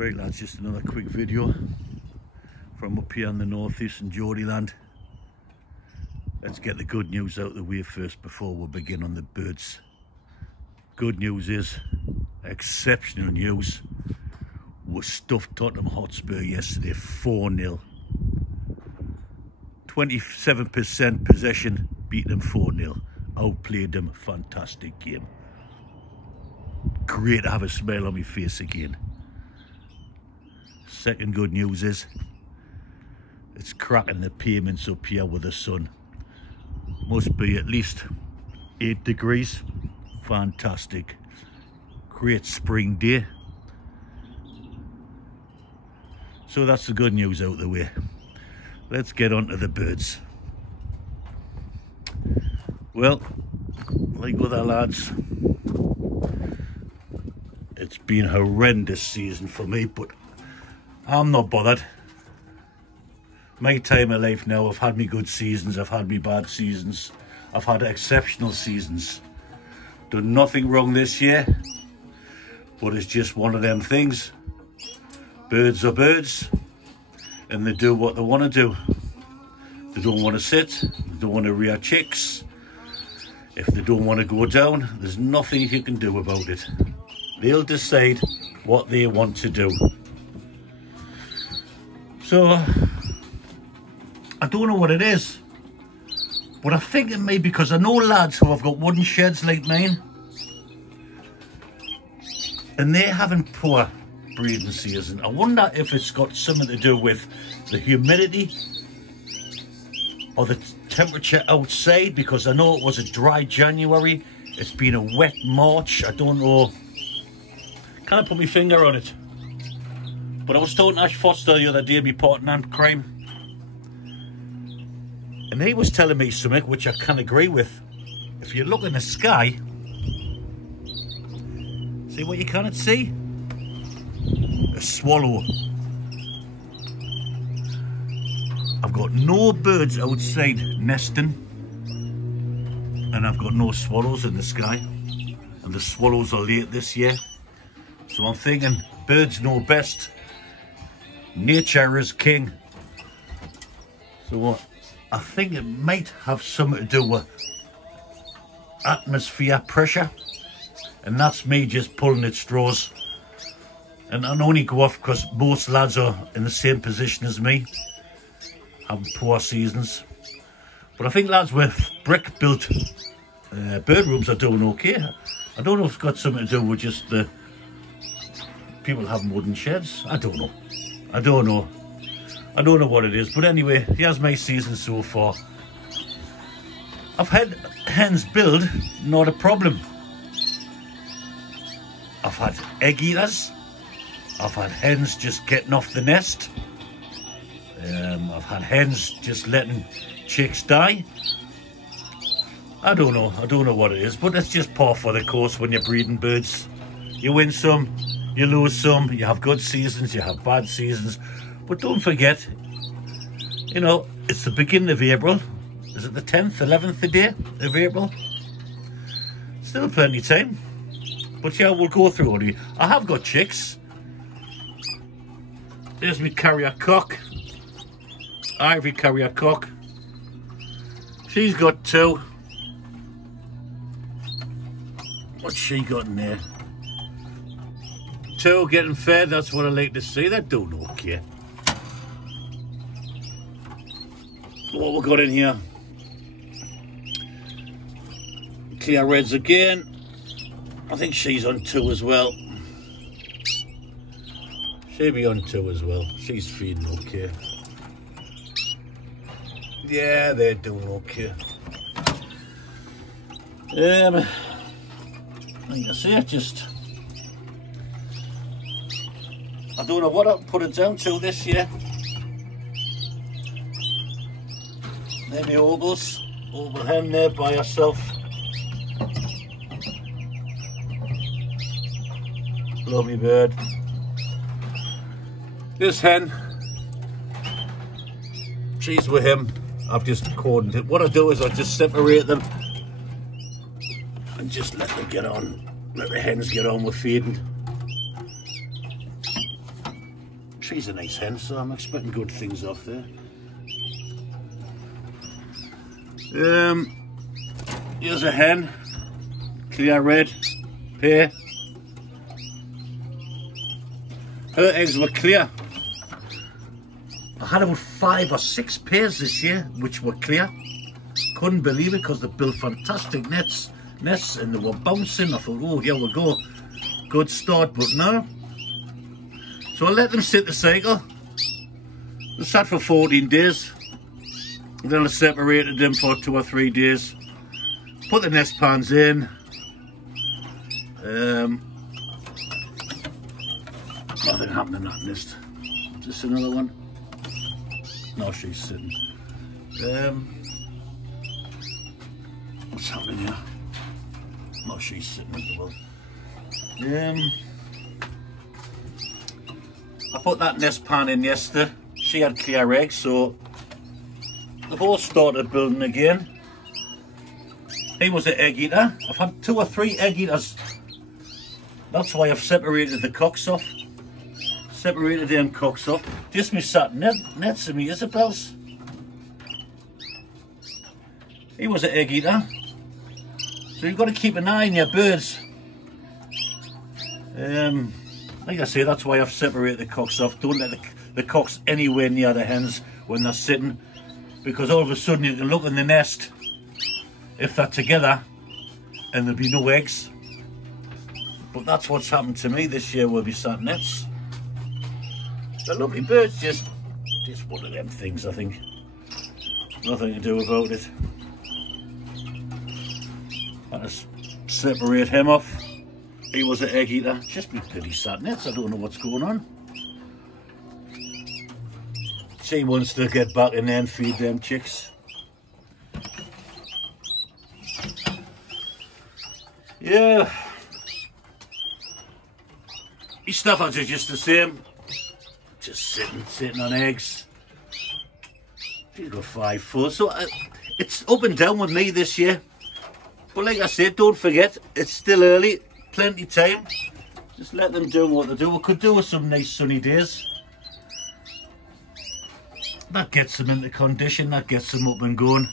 Right lads, just another quick video from up here in the northeast in Geordieland. Let's get the good news out of the way first before we begin on the birds. Good news is, exceptional news, we stuffed Tottenham Hotspur yesterday 4-0. 27% possession, beat them 4-0. Outplayed them, fantastic game. Great to have a smile on my face again. Second good news is, it's cracking the pavements up here with the sun. Must be at least 8 degrees. Fantastic. Great spring day. So that's the good news out the way. Let's get on to the birds. Well, like other lads, it's been a horrendous season for me, but I'm not bothered. My time of life now, I've had me good seasons, I've had me bad seasons, I've had exceptional seasons. Done nothing wrong this year, but it's just one of them things. Birds are birds, and they do what they want to do. They don't want to sit, they don't want to rear chicks. If they don't want to go down, there's nothing you can do about it. They'll decide what they want to do. So, I don't know what it is, but I think it may be because I know lads who have got wooden sheds like mine, and they're having poor breeding season. I wonder if it's got something to do with the humidity or the temperature outside, because I know it was a dry January, it's been a wet March, I don't know, can't put my finger on it. But I was talking to Ash Foster the other day, my partner in crime, and he was telling me something which I can agree with. If you look in the sky, see what you cannot see? A swallow. I've got no birds outside nesting, and I've got no swallows in the sky, and the swallows are late this year. So I'm thinking birds know best. Nature is king. So I think it might have something to do with atmosphere pressure, and that's me just pulling at straws. And I only go off because most lads are in the same position as me, having poor seasons. But I think lads with brick built bird rooms are doing okay. I don't know if it's got something to do with just the people having wooden sheds. I don't know. I don't know what it is, but anyway, here's my season so far. I've had hens build, not a problem. I've had egg eaters. I've had hens just getting off the nest. I've had hens just letting chicks die. I don't know what it is, but it's just par for the course when you're breeding birds. You win some, you lose some, you have good seasons, you have bad seasons. But don't forget, you know, it's the beginning of April. Is it the 10th, 11th day of April? Still plenty of time. But yeah, we'll go through it. I have got chicks. There's my carrier cock. Ivory carrier cock. She's got 2. What's she got in there? 2 getting fed, that's what I like to see. They're doing okay. What we got in here? Clear reds again. I think she's on 2 as well. She'll be on 2 as well. She's feeding okay. Yeah, they're doing okay. Like I say, I don't know what I'll put it down to this year. Maybe ovals. Oval hen there by herself. Lovely bird. This hen, she's with him. I've just cordoned it. What I do is I just separate them and just let them get on. Let the hens get on with feeding. she's a nice hen, so I'm expecting good things off there. Here's a hen, clear red, pair. Her eggs were clear. I had about 5 or 6 pairs this year which were clear. Couldn't believe it because they built fantastic nests and they were bouncing. I thought, oh, here we go, good start, but no. So I let them sit the cycle. They sat for 14 days. Then I separated them for 2 or 3 days. Put the nest pans in. Nothing happened in that nest. Is this another one? No, she's sitting. What's happening here? No, she's sitting as well. I put that nest pan in yesterday. She had clear eggs, so they've all started building again. He was an egg eater. I've had 2 or 3 egg eaters. That's why I've separated the cocks off. Separated them cocks off. Just me sat nets of me Isabels. He was an egg eater. So you've got to keep an eye on your birds. Like I say, that's why I've separated the cocks off. Don't let the cocks anywhere near the hens when they're sitting, because all of a sudden you can look in the nest if they're together and there'll be no eggs. But that's what's happened to me this year. We'll be sat nets. They're lovely birds, just one of them things, I think. Nothing to do about it. I'll just separate him off. He was an egg eater. Just be bloody sat nets. I don't know what's going on. She wants to get back in there and feed them chicks. Yeah. His stuff are just the same. Just sitting on eggs. She's got 5 foot. So it's up and down with me this year. But like I said, don't forget, it's still early. Plenty time. Just let them do what they do. We could do with some nice sunny days. That gets them into condition. That gets them up and going.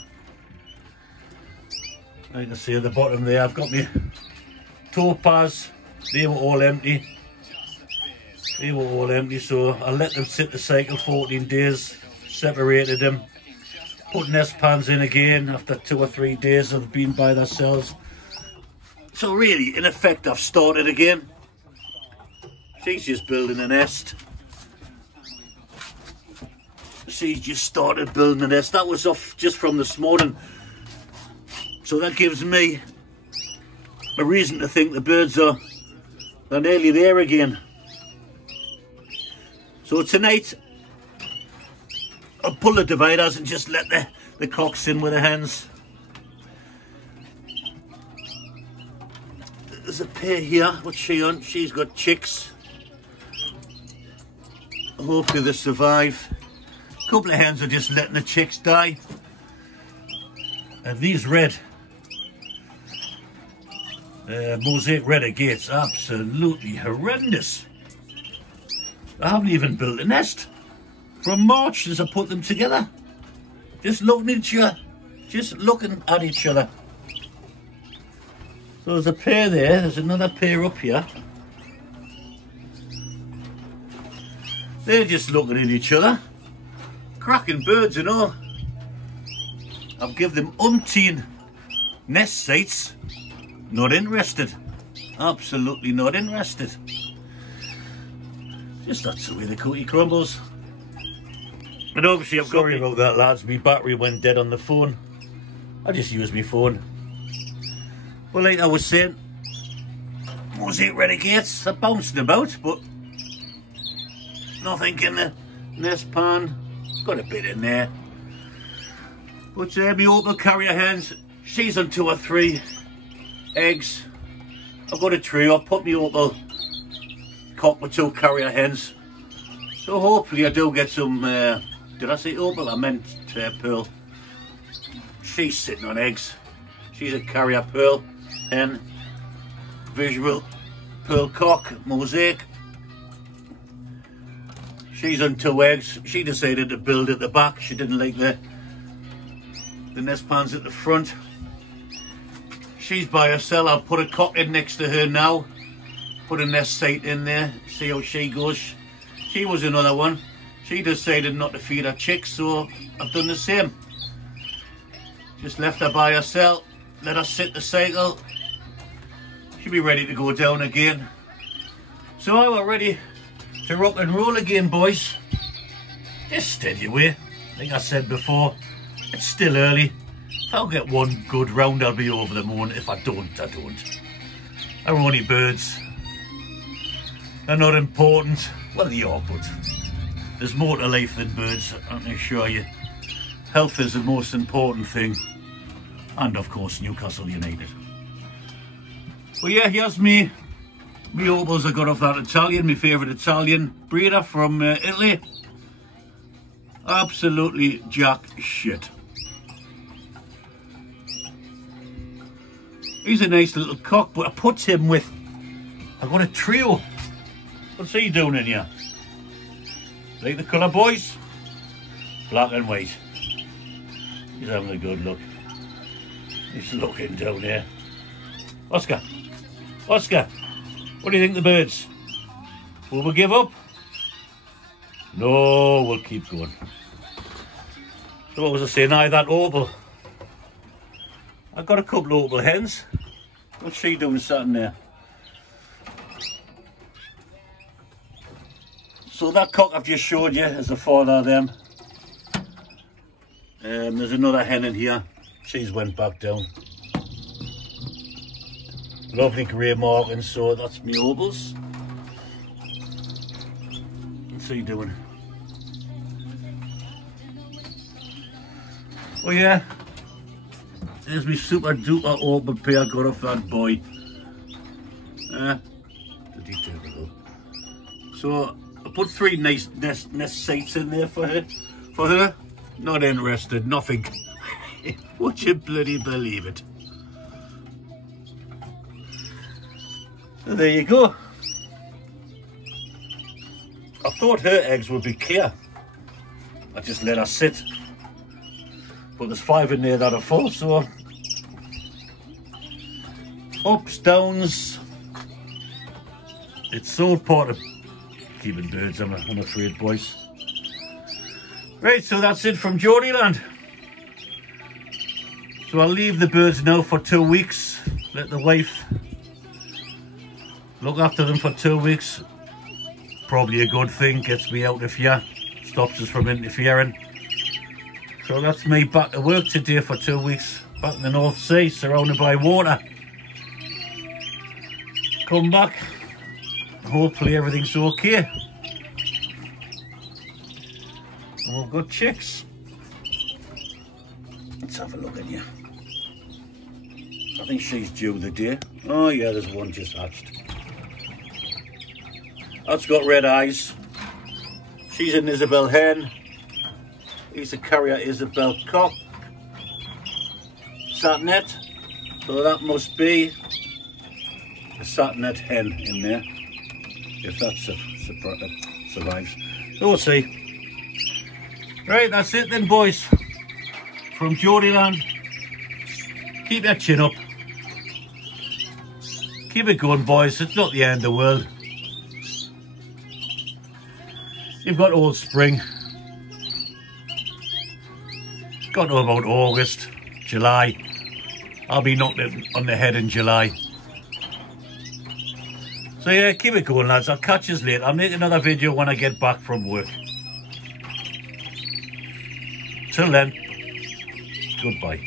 Like I say, at the bottom there, I've got my topaz. They were all empty. They were all empty, so I let them sit the cycle 14 days. Separated them. Put nest pans in again after 2 or 3 days of being by themselves. So really, in effect, I've started again. She's just building a nest. She's just started building a nest. That was off just from this morning. So that gives me a reason to think the birds are nearly there again. So tonight, I'll pull the dividers and just let the cocks in with the hens. There's a pair here. What's she on? She's got chicks. Hopefully they survive. A couple of hens are just letting the chicks die. And these red mosaic renegades, absolutely horrendous. I haven't even built a nest from March since I put them together. Just looking at each other. Just looking at each other. So there's a pair there, there's another pair up here. They're just looking at each other. Cracking birds and all. I've given them umpteen nest sites. Not interested. Absolutely not interested. Just that's the way the cookie crumbles. And obviously I've got... Sorry about that, lads. My battery went dead on the phone. I just used my phone. Well, like I was saying, mosaic renegades, they're bouncing about, but nothing in the nest pan. Got a bit in there. But my opal carrier hens, she's on 2 or 3 eggs. I've got a tray. I've put my opal cock with 2 carrier hens. So hopefully I do get some, did I say opal? I meant pearl. She's sitting on eggs. She's a carrier pearl hen. Visual pearl cock, mosaic. She's on 2 eggs. She decided to build at the back. She didn't like the nest pans at the front. She's by herself. I'll put a cock in next to her now. Put a nest site in there. See how she goes. She was another one. She decided not to feed her chicks, so I've done the same. Just left her by herself. Let her sit the cycle. She'll be ready to go down again. So we're ready to rock and roll again, boys. Just steady away. Like I said before, it's still early. If I'll get one good round, I'll be over the moon. If I don't, I don't. They're only birds. They're not important. Well, they are, but there's more to life than birds, I can assure you. Health is the most important thing. And of course, Newcastle United. Well, yeah, here's me opals I got off that Italian, my favourite Italian breeder from Italy. Absolutely jack shit. He's a nice little cock, but I put him with, I've got a trio. What's he doing in here? Like the colour, boys? Black and white. He's having a good look. He's looking down there. Oscar, Oscar, what do you think of the birds? Will we give up? No, we'll keep going. So what was I saying? Aye, that opal. I've got a couple of opal hens. What's she doing sitting there? So that cock I've just showed you is the father of them. There's another hen in here. She's went back down. Lovely grey markings, so that's me opals. What's he doing? Oh yeah, there's me super duper opal pair got off that boy. So I put 3 nice nest sites in there for her. Not interested, nothing. Would you bloody believe it? So there you go. I thought her eggs would be clear. I just let her sit. But there's 5 in there that are full, so ups, downs. It's all part of keeping birds, I'm afraid, boys. Right, so that's it from Geordieland. So I'll leave the birds now for 2 weeks. Let the wife look after them for 2 weeks. Probably a good thing, gets me out of here, stops us from interfering. So that's me back to work today for 2 weeks. Back in the North Sea, surrounded by water. Come back. Hopefully everything's okay. And we've got chicks. Let's have a look at you. I think she's due the day. Oh yeah, there's one just hatched. That's got red eyes. She's an Isabel hen. He's a carrier Isabel cock. Satinet. So that must be a Satinet hen in there. If that survives. So we'll see. Right, that's it then, boys. From Geordieland. Keep your chin up. Keep it going, boys. It's not the end of the world. You've got all spring. Got to about August, July. I'll be knocked on the head in July. So yeah, keep it going, lads. I'll catch you later. I'll make another video when I get back from work. Till then, goodbye.